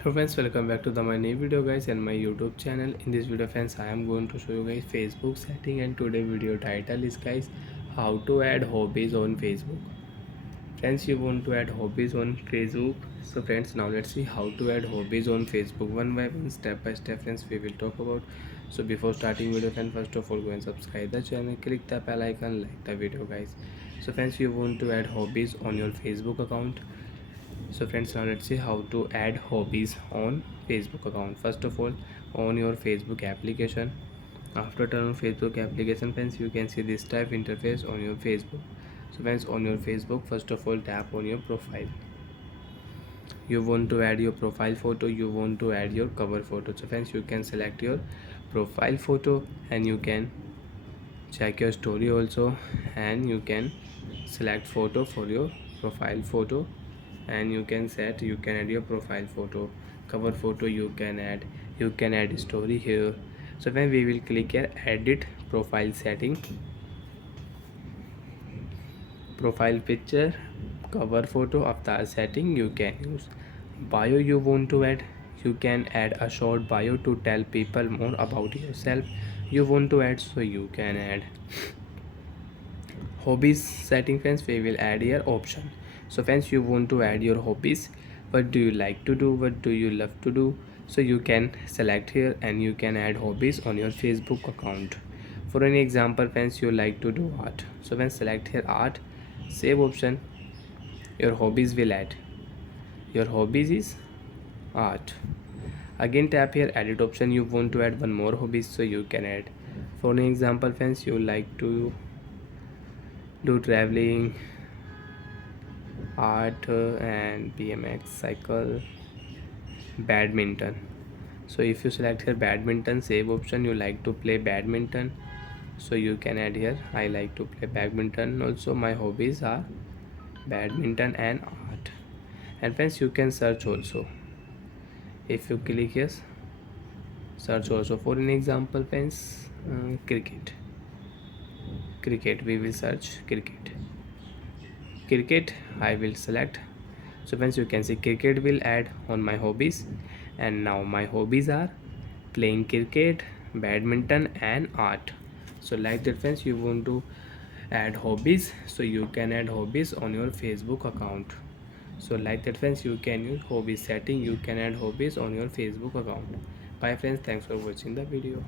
Hello friends, welcome back to my new video guys and my YouTube channel. In this video friends, I am going to show you guys Facebook setting, and today video title is guys how to add hobbies on Facebook. Friends, you want to add hobbies on Facebook. So friends, now let's see how to add hobbies on Facebook one by one, step by step. Friends, we will talk about. So before starting video friends, first of all go and subscribe the channel, click the bell icon, like the video guys. So friends, you want to add hobbies on your Facebook account. So friends, now let's see how to add hobbies on Facebook account. First of all, on your Facebook application, after turn on Facebook application friends, you can see this type interface on your Facebook. So friends, on your Facebook, first of all tap on your profile. You want to add your profile photo, you want to add your cover photo. So friends, you can select your profile photo and you can check your story also, and you can select photo for your profile photo, and you can add your profile photo, cover photo you can add story here. So when we will click here edit profile setting, profile picture, cover photo of the setting you can use. Bio you want to add, you can add a short bio to tell people more about yourself you want to add, so you can add. Hobbies setting friends, we will add your option. So friends, you want to add your hobbies, what do you like to do, what do you love to do, so you can select here and you can add hobbies on your Facebook account. For an example friends, you like to do art, so when select here art, save option, your hobbies will add. Your hobbies is art. Again tap here edit option, you want to add one more hobbies, so you can add. For an example friends, you like to do traveling, art, and BMX, cycle, badminton. So if you select here badminton, save option, you like to play badminton, so you can add here I like to play badminton also, my hobbies are badminton and art. And friends, you can search also. If you click yes, search also. For an example friends, cricket we will search cricket I will select. So friends, you can see cricket will add on my hobbies, and now my hobbies are playing cricket, badminton and art. So like that friends, you want to add hobbies, so you can add hobbies on your Facebook account. So like that friends, you can use hobby setting, you can add hobbies on your Facebook account. Bye friends, thanks for watching the video.